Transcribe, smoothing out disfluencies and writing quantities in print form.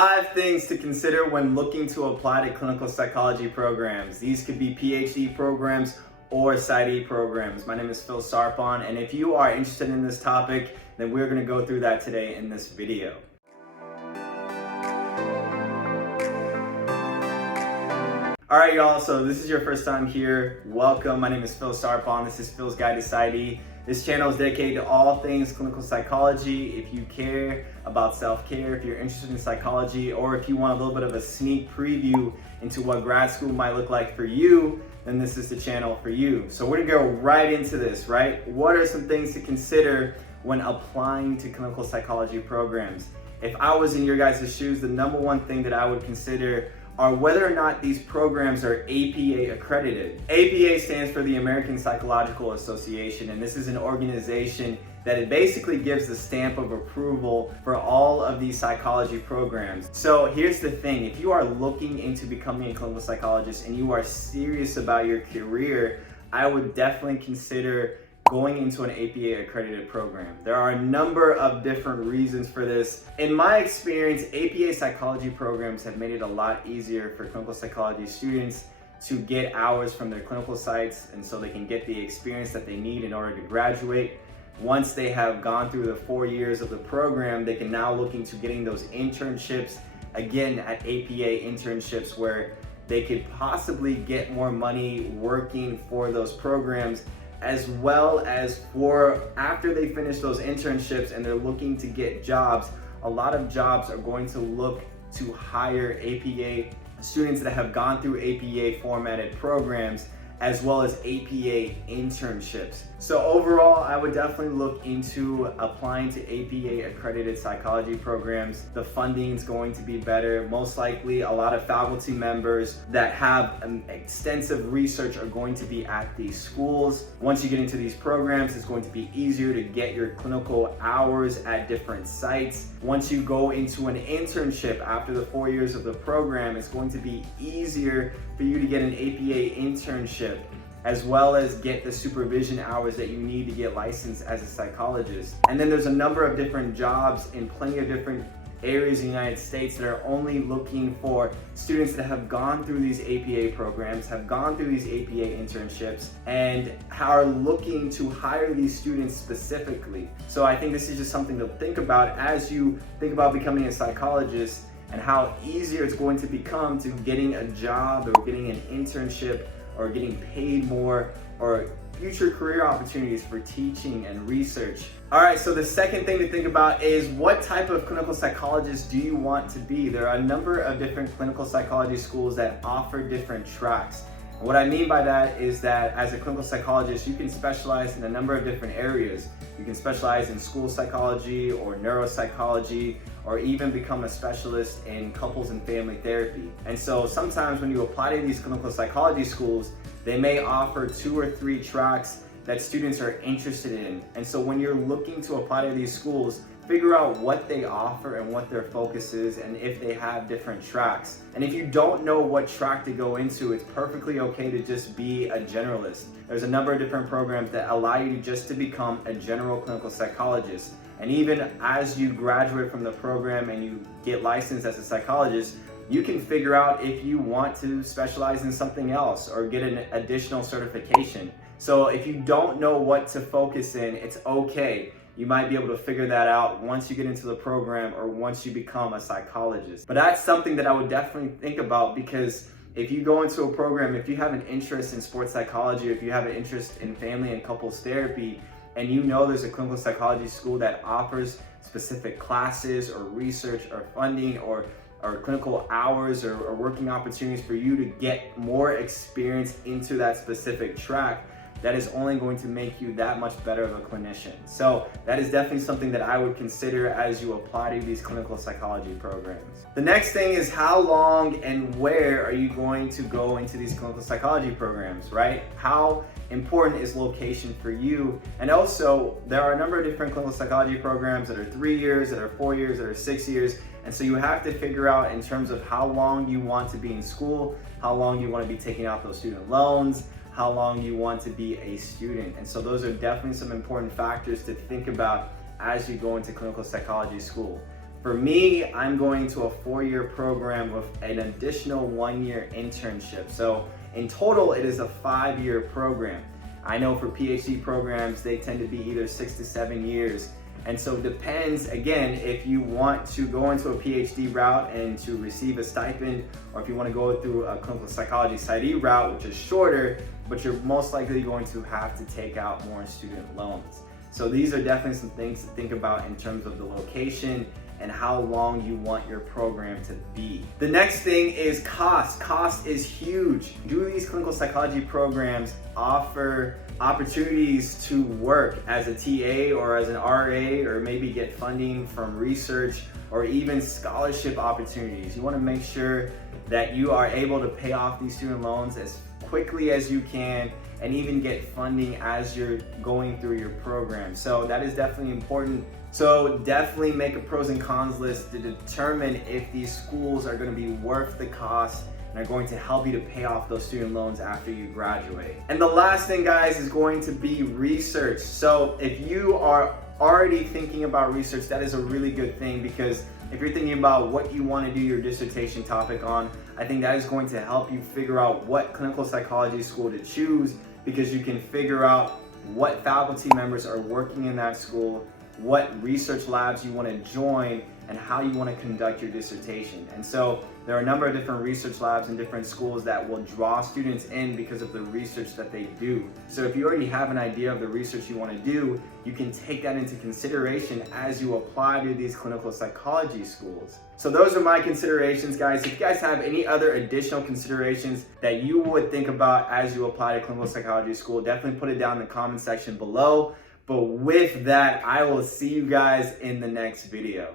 5 things to consider when looking to apply to clinical psychology programs. These could be Ph.D. programs or Psy.D. programs. My name is Phil Sarpon, and if you are interested in this topic, then we're going to go through that today in this video. Alright y'all, so this is your first time here. Welcome, my name is Phil Sarpon. This is Phil's Guide to Psy.D. This channel is dedicated to all things clinical psychology. If you care about self-care, if you're interested in psychology, or if you want a little bit of a sneak preview into what grad school might look like for you, then this is the channel for you. So we're gonna go right into this, right? What are some things to consider when applying to clinical psychology programs? If I was in your guys' shoes, the number one thing that I would consider are whether or not these programs are APA accredited. APA stands for the American Psychological Association, and this is an organization that it basically gives the stamp of approval for all of these psychology programs. So here's the thing, if you are looking into becoming a clinical psychologist and you are serious about your career, I would definitely consider going into an APA accredited program. There are a number of different reasons for this. In my experience, APA psychology programs have made it a lot easier for clinical psychology students to get hours from their clinical sites, and so they can get the experience that they need in order to graduate. Once they have gone through the 4 years of the program, they can now look into getting those internships, again at APA internships, where they could possibly get more money working for those programs, as well as for after they finish those internships and they're looking to get jobs. A lot of jobs are going to look to hire APA students that have gone through APA formatted programs, as well as APA internships. So overall, I would definitely look into applying to APA accredited psychology programs. The funding is going to be better. Most likely, a lot of faculty members that have extensive research are going to be at these schools. Once you get into these programs, it's going to be easier to get your clinical hours at different sites. Once you go into an internship after the 4 years of the program, it's going to be easier for you to get an APA internship, as well as get the supervision hours that you need to get licensed as a psychologist. And then there's a number of different jobs in plenty of different areas in the United States that are only looking for students that have gone through these APA programs, have gone through these APA internships, and are looking to hire these students specifically. So I think this is just something to think about as you think about becoming a psychologist, and how easier it's going to become to getting a job or getting an internship or getting paid more, or future career opportunities for teaching and research. All right, so the second thing to think about is what type of clinical psychologist do you want to be? There are a number of different clinical psychology schools that offer different tracks. And what I mean by that is that as a clinical psychologist, you can specialize in a number of different areas. You can specialize in school psychology or neuropsychology, or even become a specialist in couples and family therapy. And so sometimes when you apply to these clinical psychology schools, they may offer 2 or 3 tracks that students are interested in. And so when you're looking to apply to these schools, figure out what they offer and what their focus is, and if they have different tracks. And if you don't know what track to go into, it's perfectly okay to just be a generalist. There's a number of different programs that allow you just to become a general clinical psychologist. And even as you graduate from the program and you get licensed as a psychologist, you can figure out if you want to specialize in something else or get an additional certification. So if you don't know what to focus in, it's okay. You might be able to figure that out once you get into the program or once you become a psychologist. But that's something that I would definitely think about, because if you go into a program, if you have an interest in sports psychology, if you have an interest in family and couples therapy, and you know there's a clinical psychology school that offers specific classes or research or funding or clinical hours or working opportunities for you to get more experience into that specific track, that is only going to make you that much better of a clinician. So that is definitely something that I would consider as you apply to these clinical psychology programs. The next thing is how long and where are you going to go into these clinical psychology programs, right? How important is location for you? And also, there are a number of different clinical psychology programs that are 3 years, that are 4 years, that are 6 years. And so you have to figure out in terms of how long you want to be in school, how long you want to be taking out those student loans, how long you want to be a student. And so those are definitely some important factors to think about as you go into clinical psychology school. For me, I'm going to a 4-year program with an additional 1-year internship. So in total, it is a 5-year program. I know for PhD programs, they tend to be either 6 to 7 years. And so it depends, again, if you want to go into a PhD route and to receive a stipend, or if you want to go through a clinical psychology Psy.D route, which is shorter, but you're most likely going to have to take out more student loans. So these are definitely some things to think about in terms of the location and how long you want your program to be. The next thing is cost. Cost is huge. Do these clinical psychology programs offer opportunities to work as a TA or as an RA, or maybe get funding from research or even scholarship opportunities? You want to make sure that you are able to pay off these student loans as quickly as you can, and even get funding as you're going through your program. So that is definitely important. So definitely make a pros and cons list to determine if these schools are going to be worth the cost and are going to help you to pay off those student loans after you graduate. And the last thing, guys, is going to be research. So if you are already thinking about research, that is a really good thing, because if you're thinking about what you want to do your dissertation topic on, I think that is going to help you figure out what clinical psychology school to choose, because you can figure out what faculty members are working in that school, what research labs you want to join, and how you want to conduct your dissertation. And so there are a number of different research labs in different schools that will draw students in because of the research that they do. So if you already have an idea of the research you want to do, you can take that into consideration as you apply to these clinical psychology schools. So those are my considerations, guys. If you guys have any other additional considerations that you would think about as you apply to clinical psychology school, definitely put it down in the comment section below. But with that, I will see you guys in the next video.